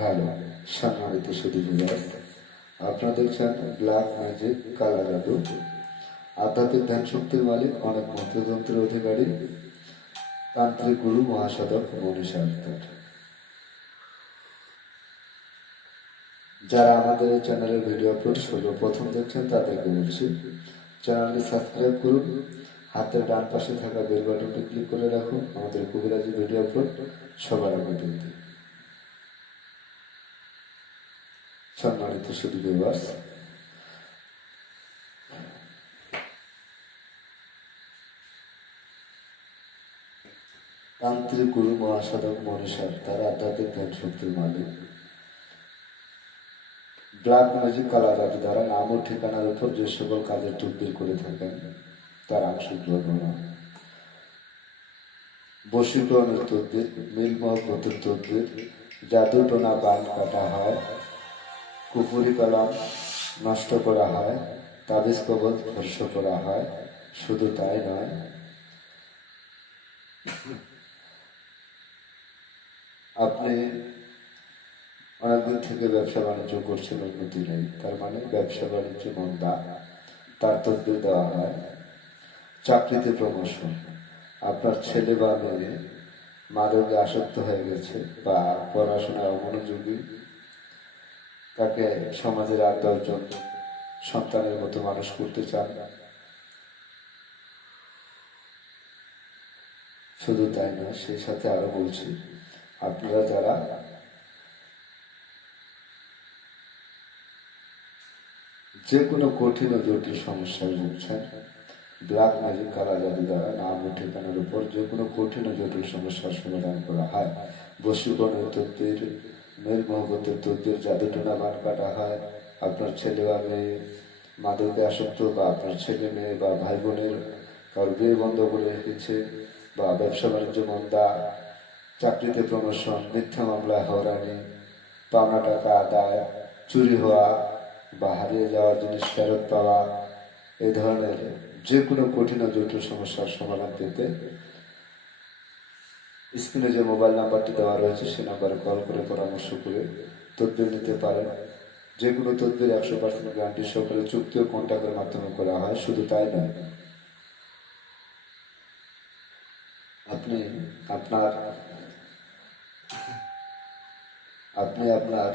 Hello সম্মানিত সুদী বিভাগ আপনারা দেখছেন ব্ল্যাক ম্যাজিক কালা জাদু। আধ্যাত্মিক ধ্যান শক্তির মালিক, অনেক মন্ত্রতন্ত্রের অধিকারী, তান্ত্রিক গুরু, মহাসাধক মনীষা আক্তার যারা আমাদের এই চ্যানেলের ভিডিও আপলোড সর্বপ্রথম দেখছেন, তাদেরকে বলছি, চ্যানেলটি সাবস্ক্রাইব করুন। হাতের ডান পাশে থাকা বেল বাটনটি ক্লিক করে রাখুন। আমাদের কবিরাজি ভিডিও আপলোড সবার আগে দেখতে। সম্মানিত সুদী বিভাগ তান্ত্রিক গুরু মহাসাধক মনীষার তার আধ্যাত্মিক জ্ঞান শক্তির মালিক। ব্ল্যাক ম্যাজিক কালা জাদু দ্বারা নাম ও ঠিকানার উপর যে সকল কাজের তদবির করে থাকেন, তার আংশিক গ্রহণ বশীকরণের তদবির মিল মহব্বতের তদবির জাদু টোনা বান কাটা হয়। কুপুরি কলম নষ্ট করা হয়, তাবিজ কবল ধ্বংস করা হয়, শুধু তাই নয়। আপনি অনেকদিন থেকে ব্যবসা বাণিজ্য করছেন উন্নতি নেই তার মানে ব্যবসা বাণিজ্য মন্দা, তার দেওয়া হয়। চাকরিতে প্রমোশন আপনার ছেলে বা মেয়ে মাদকে আসক্ত হয়ে গেছে বা পড়াশোনায় অমনোযোগী তাকে সমাজের আর দশজন সন্তানের মতো মানুষ করতে চান। না শুধু তাই না সেই সাথে আরও বলছি, আপনারা যারা যে কোনো কঠিন ও জটিল সমস্যায় ভুগছেন, ব্ল্যাক ম্যাজিক কালা জাদু দ্বারা নাম ও ঠিকানার উপর যে কোনো কঠিন ও জটিল সমস্যার সমাধান করা হয়। বশীকরণের তত্ত্বের মেল মহব্বতের তত্ত্বের জাদুটোনা বান কাটা হয়। আপনার ছেলে বা মেয়ে, মাদকে আসক্ত বা আপনার ছেলে মেয়ে বা ভাই বোনের কারও বিয়ে বন্ধ করে রেখেছে বা ব্যবসা বাণিজ্য মন্দা, চাকরিতে প্রমোশন মিথ্যা মামলায় হয়রানি, পাওনা টাকা আদায়, চুরি হওয়া বা হারিয়ে যাওয়া জিনিস ফেরত পাওয়া, এ ধরনের যে কোনো কঠিন জটিল সমস্যার সমাধান পেতে স্ক্রিনে যে মোবাইল নাম্বারটি দেওয়া রয়েছে, সে নাম্বারে কল করে পরামর্শ করে তদবির নিতে পারেন। যে কোনো তদবির একশো পার্সেন্ট গ্যারান্টি সহকারে চুক্তি ও কন্ট্যাক্টের মাধ্যমে করা হয়, শুধু তাই নয়। আপনি, আপনার আপনি আপনার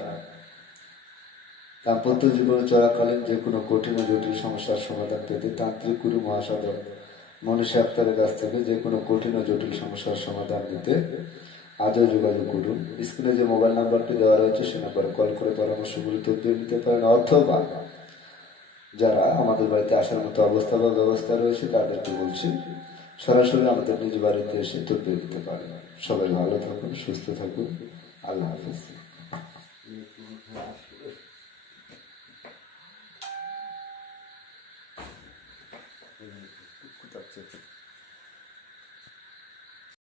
দাম্পত্য জীবনে চলাকালীন যে কোনো কঠিন ও জটিল সমস্যার সমাধান পেতে তান্ত্রিক গুরু মহাসাধক মনীষা আক্তারের কাছ থেকে যে কোনো কঠিন ও জটিল সমস্যার সমাধান নিতে আজও যোগাযোগ করুন। স্ক্রিনে যে মোবাইল নাম্বারটি দেওয়া রয়েছে, সে নাম্বারে কল করে পরামর্শগুলি তদবির নিতে পারেন অথবা যারা আমাদের বাড়িতে আসার মতো অবস্থা বা ব্যবস্থা রয়েছে, তাদেরকে বলছি, সরাসরি আমাদের নিজ বাড়িতে এসে তদবির নিতে পারেন। সবাই ভালো থাকুন, সুস্থ থাকুন। আল্লাহ হাফিজ। Exactly.